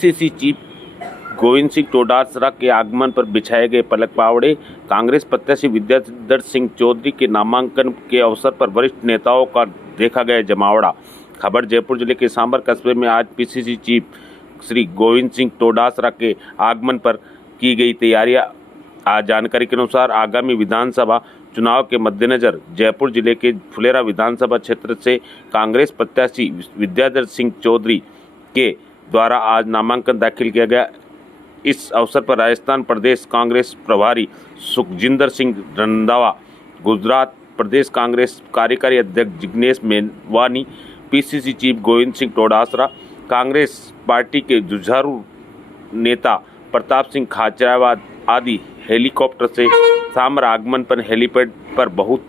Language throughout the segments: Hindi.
पीसीसी चीफ गोविंद सिंह डोटासरा के आगमन पर बिछाए गए पलक पावड़े। कांग्रेस प्रत्याशी विद्याधर सिंह चौधरी के नामांकन के अवसर पर वरिष्ठ नेताओं का देखा गया जमावड़ा। खबर जयपुर जिले के सांबर कस्बे में आज पीसीसी चीफ श्री गोविंद सिंह डोटासरा के आगमन पर की गई तैयारियां। आज जानकारी के अनुसार आगामी विधानसभा चुनाव के मद्देनजर जयपुर जिले के फुलेरा विधानसभा क्षेत्र से कांग्रेस प्रत्याशी विद्याधर सिंह चौधरी के द्वारा आज नामांकन दाखिल किया गया। इस अवसर पर राजस्थान प्रदेश कांग्रेस प्रभारी सुखजिंदर सिंह रंधावा, गुजरात प्रदेश कांग्रेस कार्यकारी अध्यक्ष Jignesh Mevani, PCC chief Govind Singh Dotasra, Congress party के जुझारू नेता प्रताप सिंह खाचरियावाद आदि हेलीकॉप्टर से सांबर आगमन पर हेलीपैड पर बहुत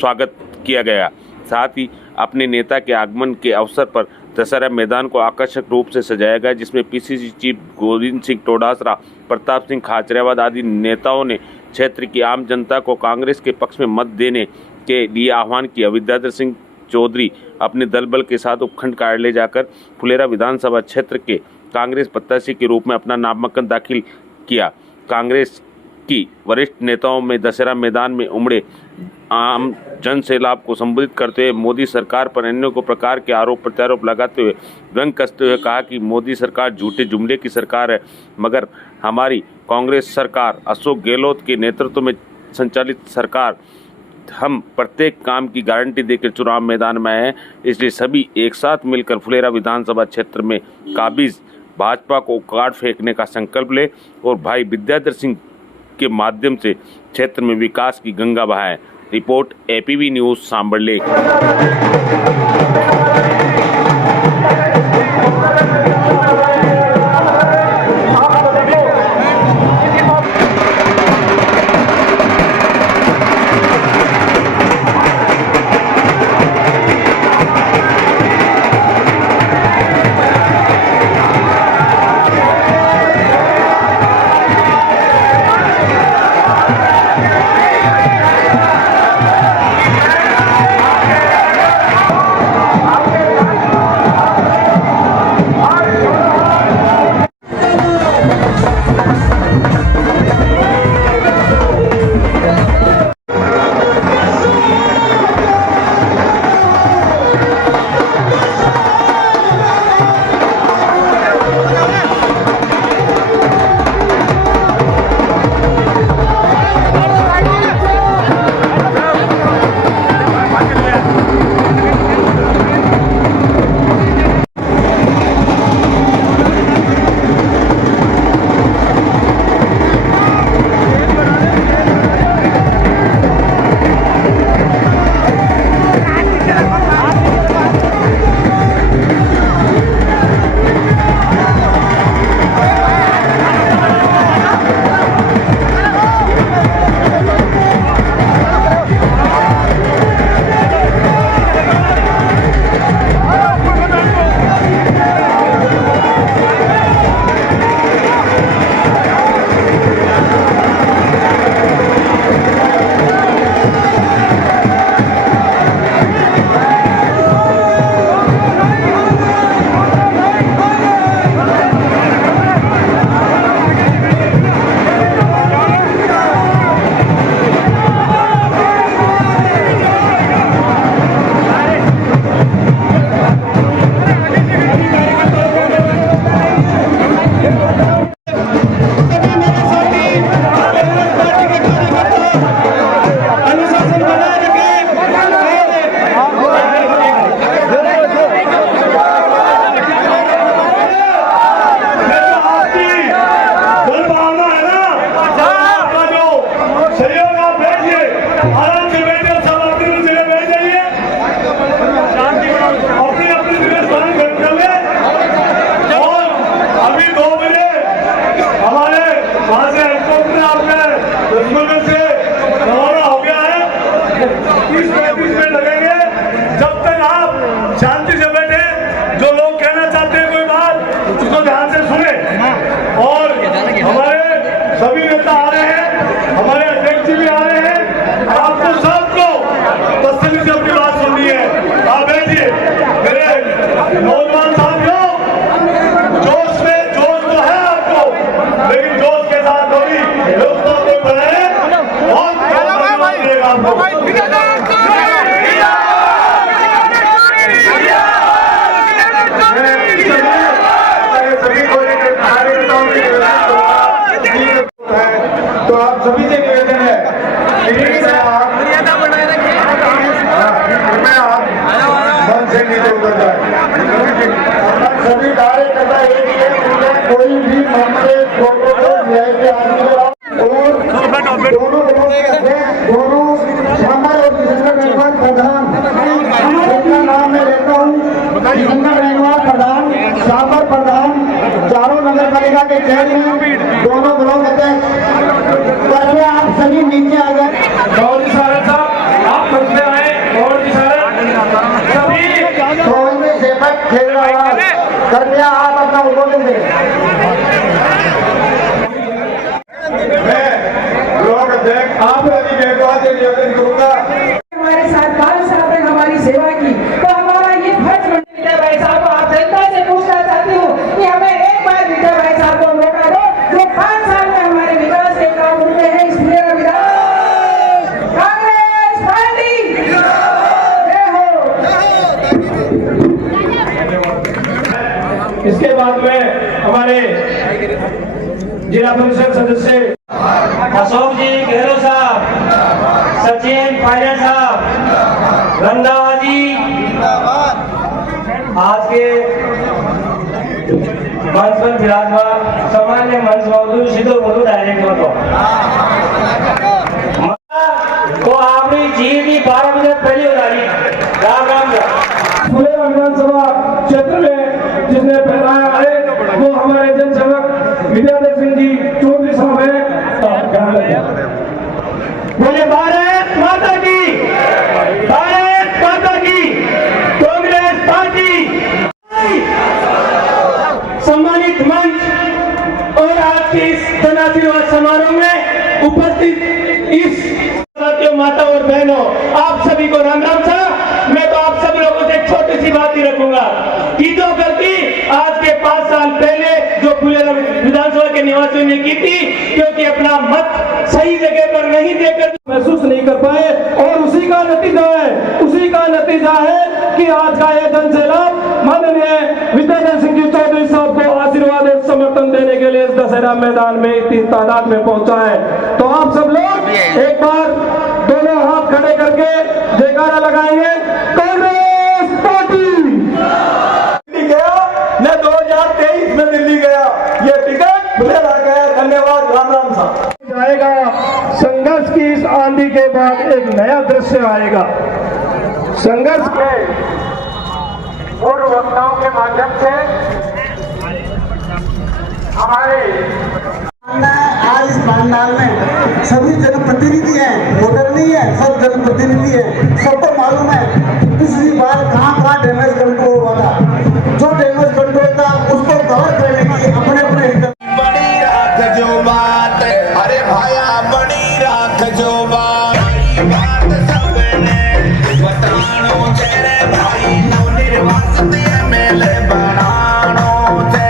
स्वागत किया गया। साथ ही अपने नेता के आगमन के अवसर पर दशहरा मैदान को आकर्षक रूप से सजाया गया, जिसमें पीसीसी चीफ गोविंद सिंह डोटासरा, प्रताप सिंह खाचरियावाद आदि नेताओं ने क्षेत्र की आम जनता को कांग्रेस के पक्ष में मत देने के लिए आह्वान किया। विद्याधर सिंह चौधरी अपने दल बल के साथ उपखंड कार्यालय जाकर फुलेरा विधानसभा क्षेत्र के कांग्रेस प्रत्याशी के रूप में अपना नामांकन दाखिल किया। कांग्रेस की वरिष्ठ नेताओं में दशहरा मैदान में उमड़े आम जन सैलाब को संबोधित करते हुए मोदी सरकार पर अन्य को प्रकार के आरोप प्रत्यारोप लगाते हुए व्यंग कसते हुए कहा कि मोदी सरकार झूठे जुमले की सरकार है, मगर हमारी कांग्रेस सरकार अशोक गहलोत के नेतृत्व में संचालित सरकार हम प्रत्येक काम की गारंटी देकर चुनाव मैदान में आए हैं। इसलिए सभी एक साथ मिलकर फुलेरा विधानसभा क्षेत्र में काबिज भाजपा को उखाड़ फेंकने का संकल्प ले और भाई विद्याधर सिंह के माध्यम से क्षेत्र में विकास की गंगा बहाएं। Report APV news Sambhar lake. नौजवान साथियों, जोश में नगर पालिका के चेयरमैन, दोनों ब्लॉक अध्यक्ष, कृपया आप सभी नीचे आ गए। गौरी सारन साहब आप मंच पे आए। गौरी सारन सभी गोविंद सेवक खेलवाड़, कृपया आप अपना उद्बोधन दें। मैं ब्लॉक अध्यक्ष आप सभी के द्वारा निवेदन करूंगा। हमारे साथ 12 साल तक हमारी सेवा की, तो हमारा ये फर्ज बनता है भाई साहब, आप जनता से पूछना चाहती हूँ कि हमें एक बार विजय भाई साहब को मौका दो, जो 5 साल में हमारे विकास के काम हुए हैं। इसलिए कांग्रेस पार्टी जय हो। इसके बाद में हमारे जिला परिषद सदस्य अशोक जी गहलोत साहब, सचिन पायलट साहब, रंधावा जी, आज के मंच पर विराजमान सामान्य मंच मौजूद सीधो बोलो डायरेक्ट बोलो तो आपने जी की 12 मिनट पहले उड़ाई। राम राम फुलेरा विधानसभा क्षेत्र में जिसने फहराया है वो हमारे जनसेवक विद्याधर सिंह जी चौधरी साहब है। बोले भारत माता की, भारत माता की, कांग्रेस पार्टी। सम्मानित मंच और आज के इस धनाशीर्वाद समारोह में उपस्थित इस साथियों, माता और बहनों, आप सभी को राम राम साहब। मैं तो आप सभी लोगों से छोटी सी बात ही रखूंगा कि जो गलती आज के 5 साल पहले जो फुलेरा विधानसभा के निवासियों ने की थी, क्योंकि अपना मत सही जगह पर नहीं देकर महसूस नहीं कर पाए, और उसी का नतीजा है कि आज का यह जनसैलाब माननीय विद्याधर सिंह जी चौधरी साहब को आशीर्वाद और समर्थन देने के लिए इस दशहरा मैदान में इतनी तादाद में पहुंचा है। तो आप सब लोग एक बार दोनों हाथ खड़े करके जयकारा लगाएंगे, कांग्रेस पार्टी। दिल्ली गया, मैं 2023 में दिल्ली गया, ये टिकट फुलेरा गया। धन्यवाद, राम राम साहब। जाएगा संघर्ष की इस आंधी के बाद एक नया दृश्य आएगा। संघर्ष के पूर्व वक्ताओं के माध्यम से हमारे आज इस पंडाल में सभी जनप्रतिनिधि हैं, वोटर नहीं है, सब जनप्रतिनिधि हैं। सबको मालूम है पिछली बार कहाँ डैमेज कंट्रोल हुआ था। जो डैमेज कंट्रोल था उसको कवर करने की अपने बड़ी राख जो बात, अरे भाया बड़ी राख जो बात सबने बतानो तेरे भाई नवनिर्वाचित एमएलए बनानो थे,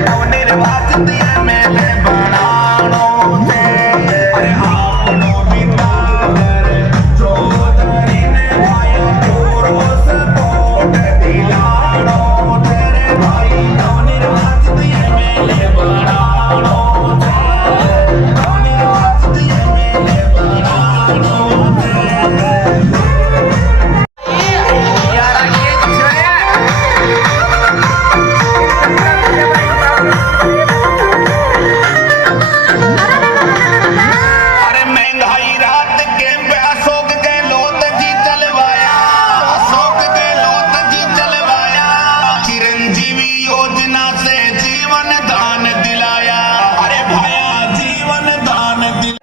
नवनिर्वाचित एमएलए बनानो थे। अरे आपनो बितावर चौधरी ने भाई पूरो सपोर्ट दिलानो तेरे भाई नवनिर्वाचित एमएलए बनानो थे, नवनिर्वाचित एमएलए बनानो थे। अरे महंगाई रात के पे अशोक गहलोत जी चलवाया, अशोक गहलोत जी चलवाया। चिरंजीवी योजना से जीवन दान दिलाया, अरे भाया जीवन दान दिलाया।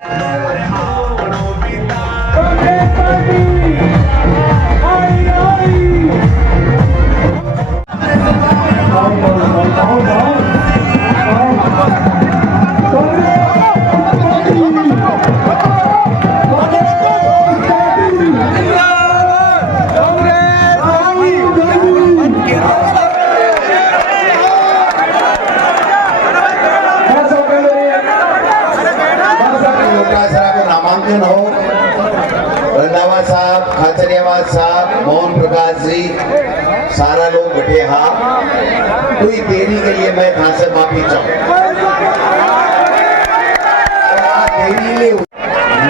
नामांकन हो, रंधावा साहब, खाचरियावाद साहब, मोहन प्रकाश जी, सारा लोग बैठे। हाँ, कोई देरी के लिए मैं कहां से माफी चाहूँ।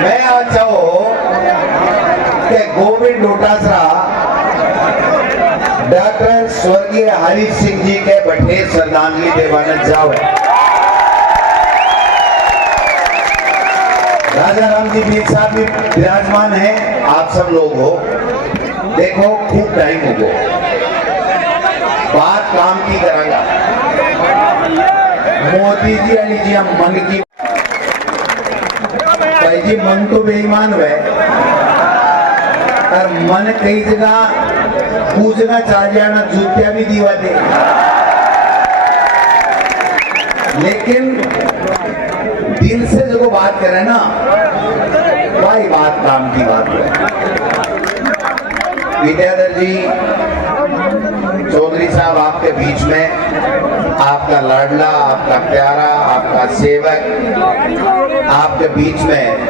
मैं आज चाहो कि गोविंद डोटासरा डॉक्टर स्वर्गीय हरि सिंह जी के बैठे श्रद्धांजलि देवानंद जाओ। राजा राम जी भी साहब भी विराजमान है। आप सब लोग हो, देखो खूब टाइम हो गया, बात काम की करेंगे। मोदी जी वाली जी हम मन की भाई जी मन तो बेईमान है और मन कई जगह कुछ जगह चल जाना जूतिया भी दीवा दे, लेकिन दिल से जो बात करे ना वही बात काम की बात है। विद्याधर जी चौधरी साहब आपके बीच में, आपका लाडला, आपका प्यारा, आपका सेवक आपके बीच में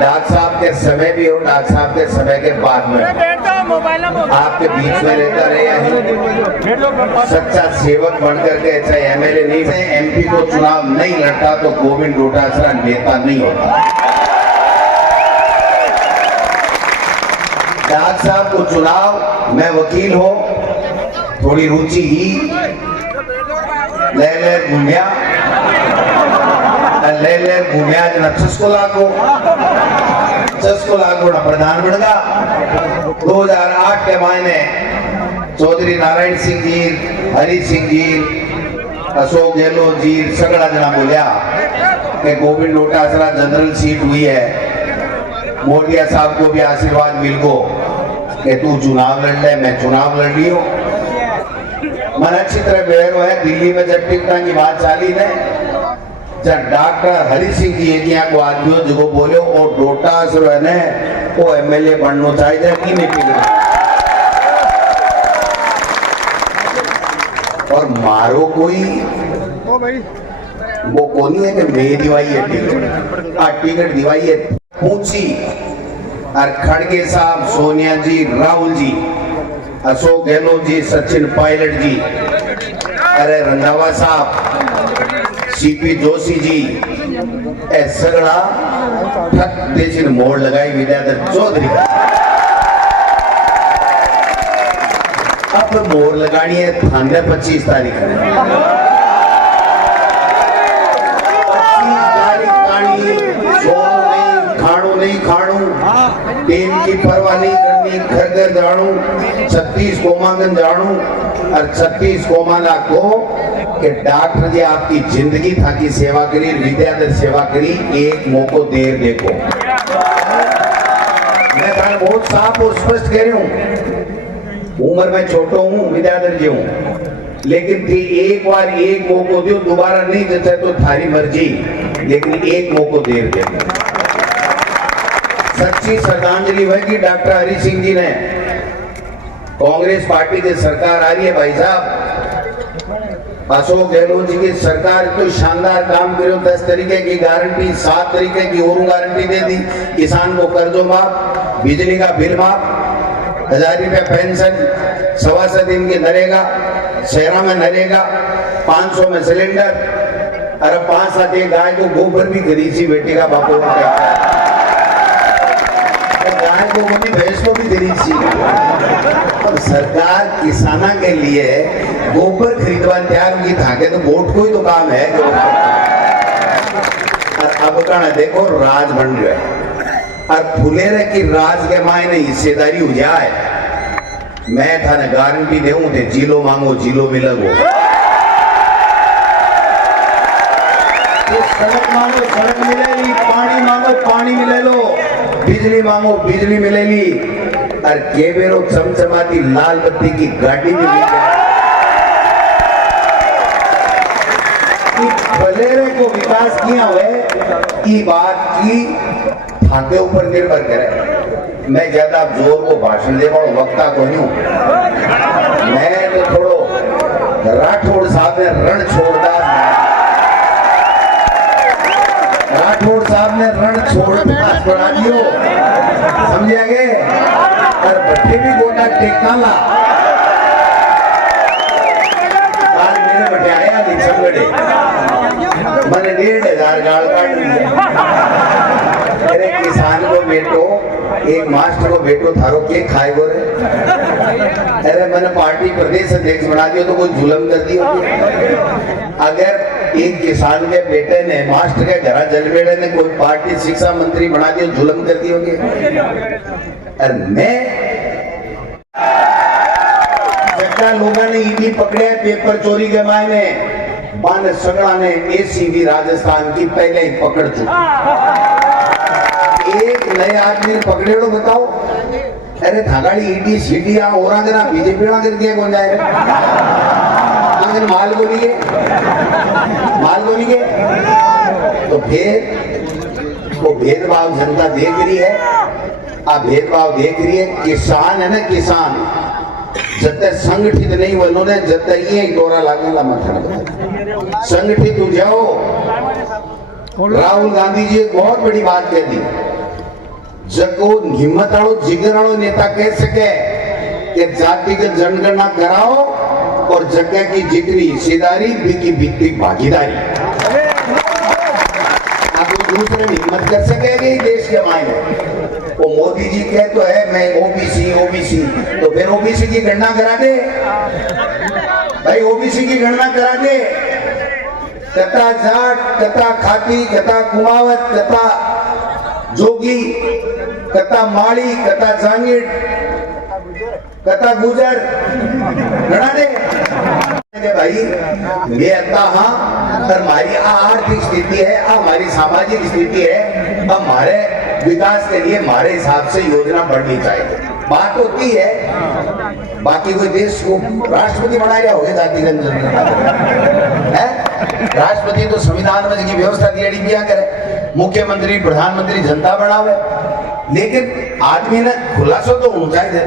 डॉक्टर साहब के समय भी और डॉक्टर साहब के समय के बाद में आपके बीच में रहता रहे। सच्चा सेवक बनकर के अच्छा एमएलए नहीं है, एमपी को चुनाव नहीं लड़ता तो गोविंद डोटासरा नेता नहीं होता। डॉक्टर साहब को चुनाव मैं वकील हो थोड़ी रुचि ही ले घूमिया जना चस्को लागो ना प्रधान बन गया। 2008 के महीने चौधरी नारायण सिंह जी, हरी सिंह जी, अशोक गहलोत जी सगड़ा जना बोलिया कि गोविंद डोटासरा जनरल सीट हुई है, मोदिया साहब को भी आशीर्वाद मिल गो कि तू चुनाव लड़ ले, मैं चुनाव लड़ लियो। मन अच्छी तरह बेरो है। दिल्ली में जब टिकटा की बात चाली ने, जब डॉक्टर हरि सिंह जी एक यहाँ को आदमी जो बोले और डोटासरा ने वो एमएलए बनना चाहिए कि नहीं टिकट, और मारो कोई वो कोनी है कि मैं दिवाई है टिकट दिवाई है पूछी। और खड़गे साहब, सोनिया जी, राहुल जी, अशोक गहलोत जी, सचिन पायलट जी, अरे रंधावा साहब, सीपी जोशी जी, ए सगड़ा ठक देश मोड़ लगाई विद्याधर चौधरी। अब मोड़ लगानी है थाने 25 तारीख में। 25 तारीख कानी खाणू नहीं खाणू, टीम की परवाह नहीं करनी, घर घर जाणू, 36 कोमांगन जाणू और 36 कोमाना को कि डॉक्टर जी आपकी जिंदगी था की सेवा करी, विद्याधर सेवा करी, एक मौको देर देखो। मैं थाने बहुत साफ और स्पष्ट कह रही हूँ, उम्र में छोटो हूँ, विद्याधर जी हूँ, लेकिन थी एक बार एक मौको दियो, दोबारा नहीं जैसे तो थारी मर्जी, लेकिन एक मौको देर देखो। सच्ची श्रद्धांजलि होगी डॉक्टर हरि सिंह जी ने। कांग्रेस पार्टी की सरकार आ रही है भाई साहब, अशोक गहलोत जी की सरकार तो शानदार काम करो, 10 तरीके की गारंटी, 7 तरीके की और गारंटी दे दी। किसान को कर्जों माफ, बिजली का बिल माफ, 1000 रुपया पेंशन, 125 दिन की नरेगा, शहरों में नरेगा, 500 में सिलेंडर, अरे 5-7 गाय को गोबर भी खरीदी सी बेटी का बापू, गाय को बोली भैंस को भी खरीद सी। अब सरकार किसाना के लिए गोबर खरीदवा तैयार होगी, थाके तो वोट को ही तो काम है। और अब कहना देखो राज बन रहा है और फुलेरे की राज के मायने हिस्सेदारी हो जाए, मैं थाने गारंटी देऊं थे जिलो मांगो जिलो मिलेगो, सड़क मांगो सड़क मिलेगी, पानी मांगो पानी मिले लो, बिजली मांगो बिजली मिलेगी, और केवेरो चमचमाती लाल बत्ती की गाड़ी भी मिल जाए। फलेरे को विकास किया हुए की बात की थाके ऊपर निर्भर करे। मैं ज्यादा जोर को भाषण दे वालों वक्ता को नहीं हूं, मैं तो थोड़ो राठौड़ साहब ने रण छोड़दा, राठौड़ साहब ने रण छोड़ा दियो, समझे गे, और बट्टे भी गोटा टेकना ला। आज मेरे बटे आया निचंगड़े, मैंने 1500 गाल काट दिया। मेरे किसान को बेटो, एक मास्टर को बेटो थारो के खाए गोरे, अरे मैंने पार्टी प्रदेश अध्यक्ष बना दिया तो कोई जुलम कर दी होगी। अगर एक किसान के बेटे ने मास्टर के घर जलवेड़े ने कोई पार्टी शिक्षा मंत्री बना दिया, जुलम कर दी होगी। और मैं जट्टा लोगों ने ईडी पकड़े पेपर चोरी के मायने, बाने सगड़ा ने एसीबी राजस्थान की पहले ही पकड़ चुकी। एक नए आदमी ने पकड़े तो बताओ, अरे थागाड़ी ईडी सीडी और बीजेपी कर दिया कौन जाए माल को लिए तो फिर वो भेदभाव जनता देख रही है। आप भेदभाव देख रही है। किसान है ना, किसान जब तक संगठित नहीं हुए उन्होंने जब तक ये दौरा लागने ला मत संगठित हो जाओ। राहुल गांधी जी एक बहुत बड़ी बात कह दी, जब हिम्मत वालों जिगर वालों नेता कह सके कि जातिगत जनगणना कराओ और जगह की जितनी हिस्सेदारी बिकी बिकती भागीदारी, आप दूसरे में हिम्मत कर सकेंगे देश के मायने। वो मोदी जी कह तो है मैं ओबीसी ओबीसी, तो फिर ओबीसी की गणना करा दे भाई, ओबीसी की गणना करा दे। कथा जाट, कथा खाती, कथा कुमावत, कथा जोगी, कथा माड़ी, कथा जांगीर, कथा गुजर गणा दे भाई। मैं आता हाँ पर हमारी आर्थिक स्थिति है, हमारी सामाजिक स्थिति है, हमारे विकास के लिए हमारे हिसाब से योजना बढ़नी चाहिए। बात होती है बाकी कोई देश को राष्ट्रपति बनाया होगा जातिगत जनगणना है। राष्ट्रपति तो संविधान में की व्यवस्था दिया करे, मुख्यमंत्री प्रधानमंत्री जनता बनावे, लेकिन आदमी ने खुलासा तो होना चाहिए।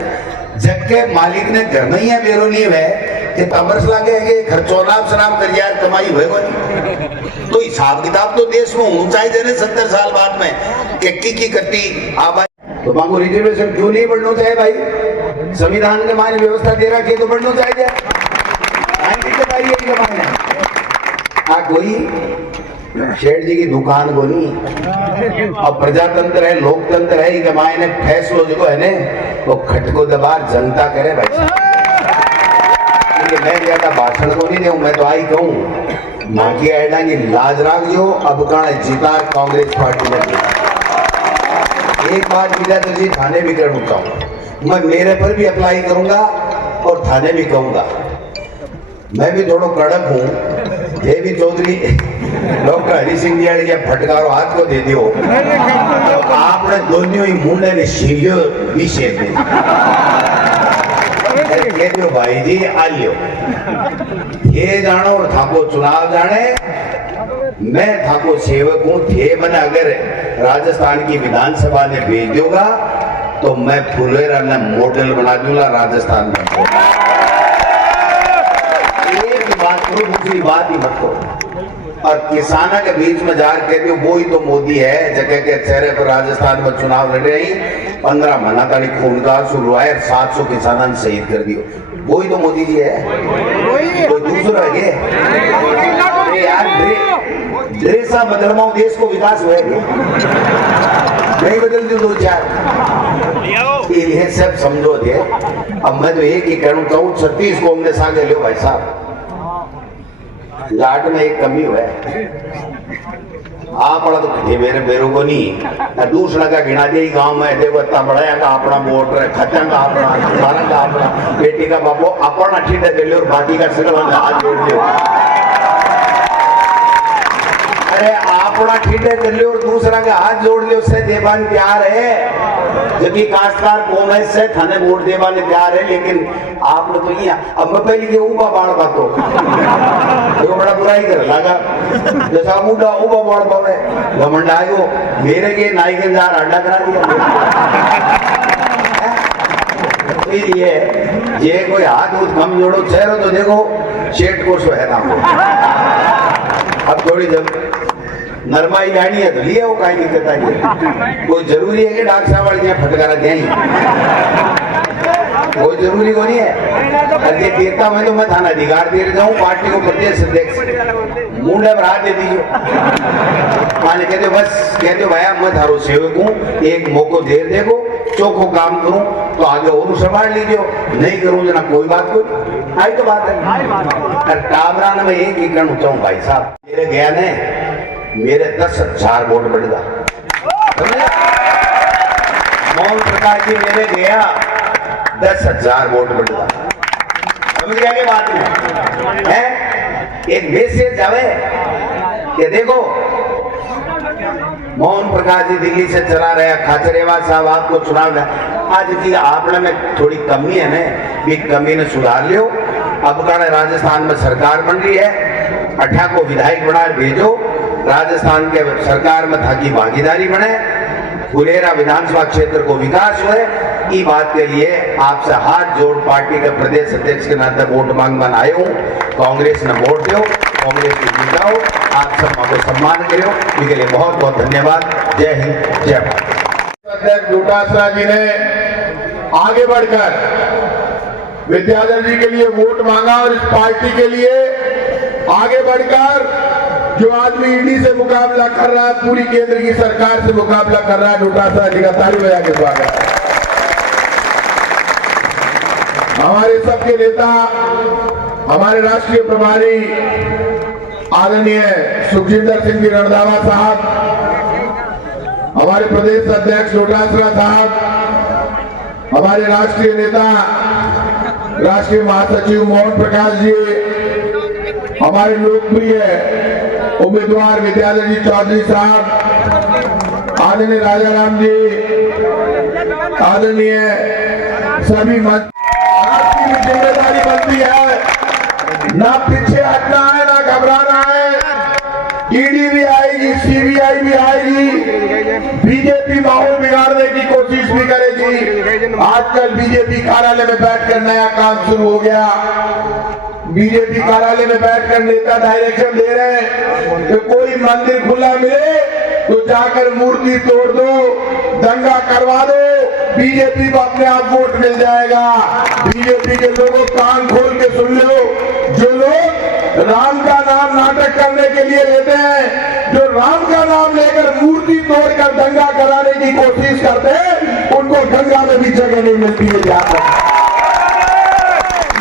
जबकि मालिक ने घर में ही बेरो नहीं है कि तबरस लागे खर्चोनाम शराब कर यार कमाई हुए तो हिसाब किताब तो देश में होना चाहिए। 70 साल बाद में की करती आबादी तो मांगो रिजर्वेशन क्यों नहीं बढ़ना चाहिए भाई? संविधान के मायने व्यवस्था दे रखी तो बढ़ना चाहिए। कोई शेठ जी की दुकान को नहीं, अब प्रजातंत्र है, लोकतंत्र है, ये मायने फैसलो जो है ने वो खटको दबार जनता करे भाई। मैं ज्यादा भाषण को नहीं दूं, मैं तो आई कहूं माकी आयडा की लाज राख जो अब का जीता कांग्रेस पार्टी में। एक बात विजय तो जी थाने भी कर उठता हूं, मैं मेरे पर भी अप्लाई करूंगा और थाने भी कहूंगा। मैं भी थोड़ा कड़क हूं, ये भी चौधरी डॉक्टर हरि सिंह जी के फटकारो हाथ को दे दियो तो आपने दोनों ही मुंडे ने शीलियो भी शेर दे कह दियो भाई जी आ लियो। ये जानो और थाको चुनाव जाने, मैं थाको सेवक हूं। थे मैंने अगर राजस्थान की विधानसभा ने भेज दोगा तो मैं फुलेरा ने मॉडल बना दूंगा राजस्थान में। एक बात करो, दूसरी बात ही मत करो। और किसानों के बीच में जार कहते हो वो ही तो मोदी है जगह के चेहरे पर राजस्थान में चुनाव लड़ रही 15 महीना तक खूनकार शुरू है, 700 किसानों ने शहीद कर दियो, वो ही तो मोदी जी है, कोई दूसरा है यार। ड्रेसा बदलवाओ देश को विकास हुआ नहीं बदल दो 2-4 ये सब समझो थे। अब मैं तो एक ही कहना चाहूँ 36 को हमने सागे लो भाई साहब, घाट में एक कमी हुआ आप तो कठे मेरे बेरों को नहीं दूसरा का गिना दिया गांव में देखो इतना बड़ा का अपना वोट खत्म का अपना तुम्हारा का अपना बेटी का बाबू अपना ठीक है और बाकी का सिर्फ हाथ जोड़ दियो। अरे अपना ठीक है कर लियो और दूसरा का हाथ जोड़ लियो, उससे देवान प्यार है। जबकि काश्तकार कौन से थाने वोट देवा ने प्यार है, लेकिन आपने तो ये अब मैं पहले के ऊबा बाढ़ बातो तो बड़ा बुराई कर लगा जैसा ऊबा ऊबा बाढ़ बावे घमंड आयो मेरे के नाई के जार अड्डा करा दिया। ये कोई हाथ उठ कम जोड़ो चेहरो तो देखो शेठ को सो है ना। अब थोड़ी जब नरमाई जानी है तो लिया वो कहीं दिक्कत आई, कोई जरूरी है कि डॉक्टर साहब वाले फटकारा दें, कोई जरूरी को नहीं है। अरे देता मैं तो मैं थाना अधिकार दे रहा हूँ पार्टी को प्रदेश अध्यक्ष मुंडे पर हाथ दे दीजिए। माने कहते बस कहते भाई मैं थारो सेवक हूँ, एक मौको दे देखो चौको काम करूं तो आगे और संभाल लीजिए, नहीं करूं जना कोई बात कोई आई तो बात है। कामरान में एक ही कहना चाहूँ भाई साहब, मेरे गया ने मेरे 10,000 वोट बढ़ेगा। मोहन प्रकाश जी मेरे गया 10,000 वोट बढ़ेगा, समझ गया कि बात है? एक मैसेज आवे कि देखो मोहन प्रकाश जी दिल्ली से चला रहे खाचरेवाल साहब आपको चुनाव आज की आपने में थोड़ी कमी है ना, भी कमी ने सुधार लियो। अब का राजस्थान में सरकार बन रही है, 18 को विधायक बना भेजो, राजस्थान के सरकार में था की भागीदारी बने, फुलेरा विधानसभा क्षेत्र को विकास हुए। ई बात के लिए आपसे हाथ जोड़ पार्टी के प्रदेश अध्यक्ष के नाते वोट मांगने आए हूँ। कांग्रेस ने वोट दो, कांग्रेस की जीताओ, आप सब को सम्मान करो। इसके लिए बहुत बहुत धन्यवाद। जय हिंद, जय भारत। अध्यक्ष डोटासरा जी ने आगे बढ़कर विद्याधर जी के लिए वोट मांगा और इस पार्टी के लिए आगे बढ़कर जो आदमी ईडी से मुकाबला कर रहा है, पूरी केंद्र की सरकार से मुकाबला कर रहा है, डोटासरा जी का ताली बजा के स्वागत। हमारे सबके नेता, हमारे राष्ट्रीय प्रभारी आदरणीय सुखजिंदर सिंह जी रणधावा साहब, हमारे प्रदेश अध्यक्ष डोटासरा साहब, हमारे राष्ट्रीय नेता राष्ट्रीय महासचिव मोहन प्रकाश जी, हमारे लोकप्रिय उम्मीदवार विद्याधर जी चौधरी साहब, आदरणीय राजाराम जी, आदरणीय सभी मंत्री, आपकी भी जिम्मेदारी बनती है, ना पीछे हटना है ना घबराना है। ईडी भी आएगी, सीबीआई भी आएगी, बीजेपी माहौल बिगाड़ने की कोशिश भी करेगी। आजकल बीजेपी कार्यालय में बैठकर नया काम शुरू हो गया। बीजेपी कार्यालय में बैठकर नेता डायरेक्शन दे रहे हैं कि कोई मंदिर खुला मिले तो जाकर मूर्ति तोड़ दो, दंगा करवा दो, बीजेपी को अपने आप वोट मिल जाएगा। बीजेपी के लोगों कान खोल के सुन लो, जो लोग राम का नाम नाटक करने के लिए लेते हैं, जो राम का नाम लेकर मूर्ति तोड़कर दंगा कराने की कोशिश करते हैं, उनको गंगा में भी जगह नहीं मिलती है।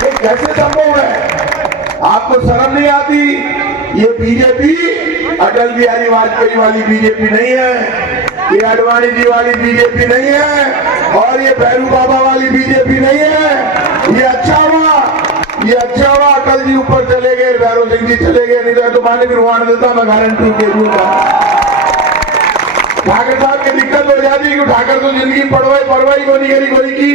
ये कैसे संभव है? आपको शर्म नहीं आती? ये बीजेपी अटल बिहारी वाजपेयी वाली बीजेपी नहीं है, ये अडवाणी जी वाली बीजेपी नहीं है, और ये भैरू बाबा वाली बीजेपी नहीं है। ये अच्छा हुआ अटल जी ऊपर चले गए, भैरू सिंह जी चले गए, नहीं तो माने भी रुआन देता, मैं गारंटी दे दूंगा। ठाकर साहब की दिक्कत हो जाती है, ठाकर तो जिंदगी परवाही गोली की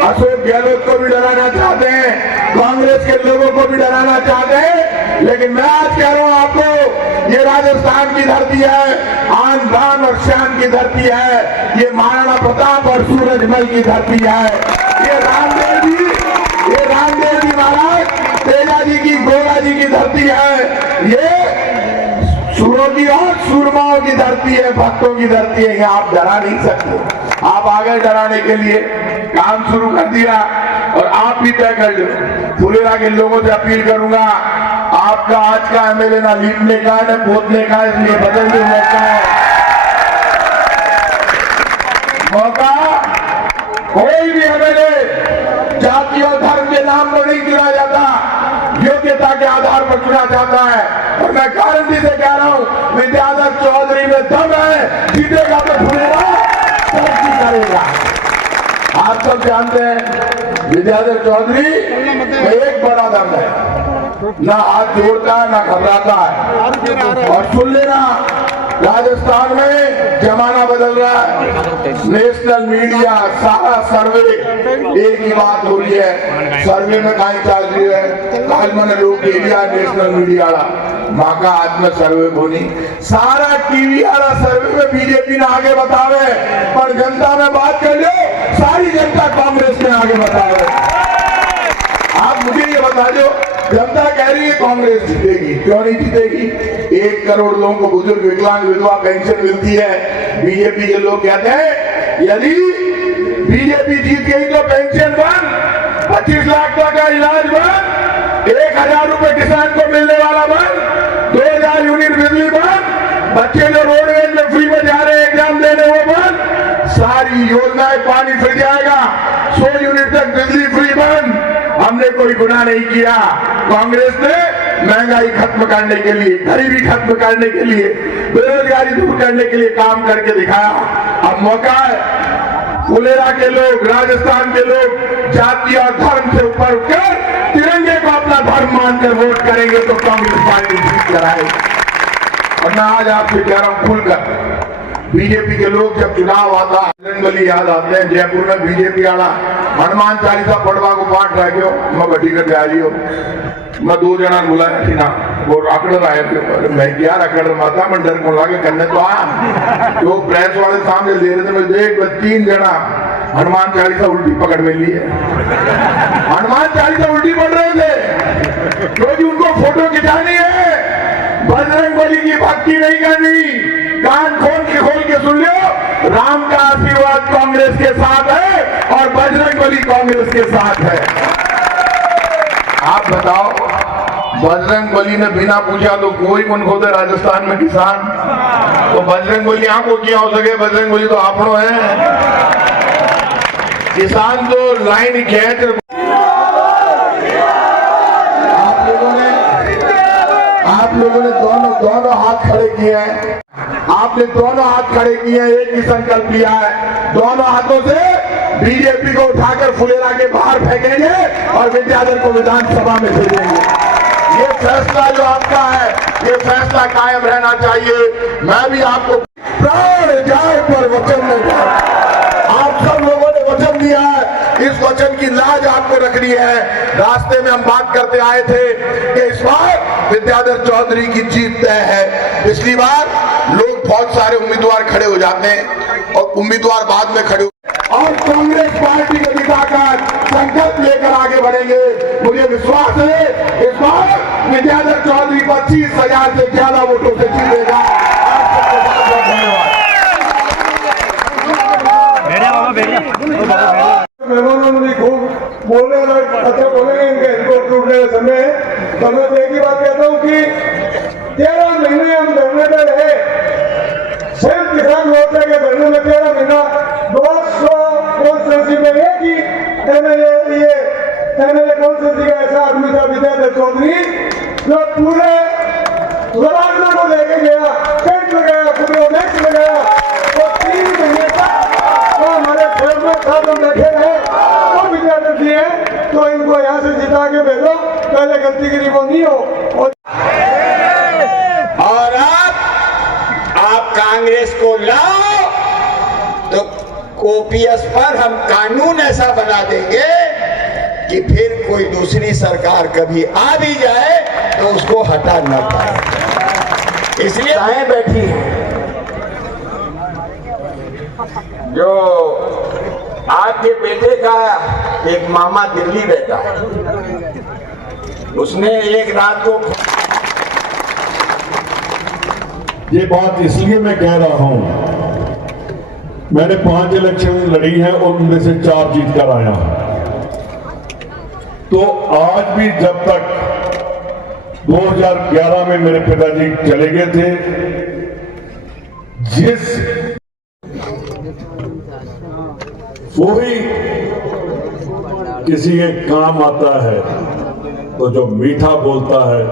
अशोक गहलोत को भी डराना चाहते हैं, कांग्रेस के लोगों को भी डराना चाहते हैं, लेकिन मैं आज कह रहा हूं आपको, ये राजस्थान की धरती है, आन बान और शान की धरती है, ये महाराणा प्रताप और सूरजमल की धरती है, ये रामदेव जी महाराज, तेजा जी की, गोला जी की धरती है, ये सूरों की और सूरमाओं की धरती है, भक्तों की धरती है। यहाँ आप डरा नहीं सकते। आप आगे डराने के लिए काम शुरू कर दिया और आप भी तय कर लो। फुलेरा के लोगों से अपील करूंगा, आपका आज का एमएलए ना लीपने का न पोतने का, इसलिए बदल दो मौका। कोई भी एमएलए जाति और धर्म के नाम पर नहीं चुना जाता, योग्यता के आधार पर चुना जाता है। और मैं गारंटी से कह रहा हूं, विद्याधर चौधरी में दम है, जीतेगा तो फुलेरा तरक्की करेगा। आप सब जानते हैं विद्याधर चौधरी में एक बड़ा दम है, ना हाथ जोड़ता है ना घबराता है। और सुन लेना, राजस्थान में जमाना बदल रहा है, नेशनल मीडिया सारा सर्वे एक ही बात हो रही है, सर्वे में कहीं चल रही है, कल मैंने लोग एरिया नेशनल मीडिया माँ का आत्म सर्वे होनी, सारा टीवी वाला सर्वे में बीजेपी ने आगे बतावे, पर जनता में बात कर लो, सारी जनता कांग्रेस में आगे बतावे। आप मुझे ये बता दो, जनता कह रही है कांग्रेस जीतेगी, क्यों नहीं जीतेगी? 1 करोड़ लोगों को बुजुर्ग विकलांग विधवा पेंशन मिलती है, बीजेपी के लोग कहते हैं यदि बीजेपी जीत गई तो पेंशन बंद, 25 लाख का इलाज बंद, 1000 रुपए किसान को मिलने वाला बंद, 2000 यूनिट बिजली बंद, बच्चे जो रोडवेज में फ्री में जा रहे हैं एग्जाम देने वो बंद, सारी योजनाएं पानी फिर जाएगा, 100 यूनिट तक बिजली फ्री बंद। हमने कोई गुनाह नहीं किया। कांग्रेस ने महंगाई खत्म करने के लिए, गरीबी खत्म करने के लिए, बेरोजगारी दूर करने के लिए काम करके दिखाया। अब मौका है फुलेरा के लोग, राजस्थान के लोग जाति और धर्म से ऊपर उठकर तिरंगे को अपना धर्म मानकर वोट करेंगे तो कांग्रेस पार्टी जीत कर आएगी। और मैं आज आपसे कह रहा हूं खुलकर, बीजेपी के लोग जब चुनाव आता बजरंगबली याद आते हैं। जयपुर में बीजेपी आना हनुमान चालीसा पढ़वा को पाठ रह गयो, मैं बटी कर जा रही हो, मैं 2 जना बुलाया थी ना, वो आकड़ आए थे, मैं क्या आकड़ माता मैं डर को लागे करने तो आ तो प्रेस वाले सामने ले रहे थे, मैं देख 3 जना हनुमान चालीसा उल्टी पकड़ में लिए, हनुमान चालीसा उल्टी पढ़ रहे थे क्योंकि उनको फोटो खिंचानी है, बजरंगबली की भक्ति नहीं करनी। कान खोल के सुन लो, राम का आशीर्वाद कांग्रेस के साथ है और बजरंगबली कांग्रेस के साथ है। आप बताओ, बजरंगबली ने बिना पूछा तो कोई कौन खोदे राजस्थान में किसान, तो बजरंगबली आपको क्या हो सके, बजरंगबली तो आपनो है। किसान तो लाइन खींच, आप लोगों ने दोनों हाथ खड़े किए हैं, आपने दोनों हाथ खड़े किए हैं, एक ही संकल्प लिया है, दोनों हाथों से बीजेपी को उठाकर फुलेरा के बाहर फेंकेंगे और विद्याधर को विधानसभा में भेजेंगे। ये फैसला जो आपका है, ये फैसला कायम रहना चाहिए। मैं भी आपको प्राण जाए पर वचन न जाए, आप सब लोगों ने वचन दिया है, इस वचन की लाज आपको रखनी है। रास्ते में हम बात करते आए थे कि इस बार विद्याधर चौधरी की जीत तय है। पिछली बार लोग बहुत सारे उम्मीदवार खड़े हो जाते हैं और उम्मीदवार बाद में खड़े और कांग्रेस पार्टी को दिखाकर संकल्प लेकर आगे बढ़ेंगे। मुझे विश्वास है इस बार विद्याधर चौधरी 25,000 से ज्यादा वोटों से जीतेगा। आप सबको बहुत-बहुत धन्यवाद। मेहमानों ने खूब बोलने अच्छा बोलेंगे, इनको टूटने का समय। तो मैं एक ही बात कहता हूँ कि 13 महीने हम धरने पे रहे, संयुक्त किसान मोर्चा के धरने में 13 महीना 200 कॉन्स्टिट्यूंसी में एक ही एमएलए कॉन्स्टिट्यूंसी का ऐसा आदमी था विद्याधर चौधरी, जो पूरे लड़ाइयों को लेके गया, टेंट लगाया, मैच लगाया और 3 महीने तक हमारे घर में खाते बैठे रहे। तो विद्याधर जी है तो इनको यहाँ से जिता के भेजो, पहले गलती की वो नहीं हो। और आप कांग्रेस को लाओ तो ओपीएस पर हम कानून ऐसा बना देंगे कि फिर कोई दूसरी सरकार कभी आ भी जाए तो उसको हटा न पाए। इसलिए चाहे बैठी है जो आपके बेटे का एक मामा दिल्ली बैठा है, उसने एक रात को, ये बात इसलिए मैं कह रहा हूं, मैंने 5 इलेक्शन लड़ी हैं और उनमें से 4 जीत कर आया हूं। तो आज भी जब तक 2011 में मेरे पिताजी चले गए थे, जिस कोई किसी के काम आता है तो जो मीठा बोलता है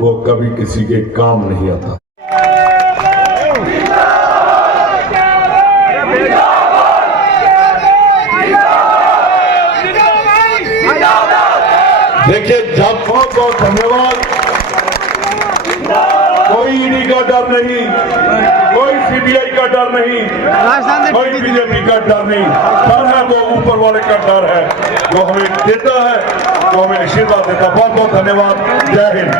वो कभी किसी के काम नहीं आता। देखिए, जब बहुत बहुत धन्यवाद। कोई ईडी का डर नहीं, कोई सीबीआई का डर नहीं, कोई बीजेपी का डर नहीं। डर है वो ऊपर वाले का डर है, जो हमें देता है, जो हमें आशीर्वाद देता है। बहुत बहुत धन्यवाद। जय हिंद।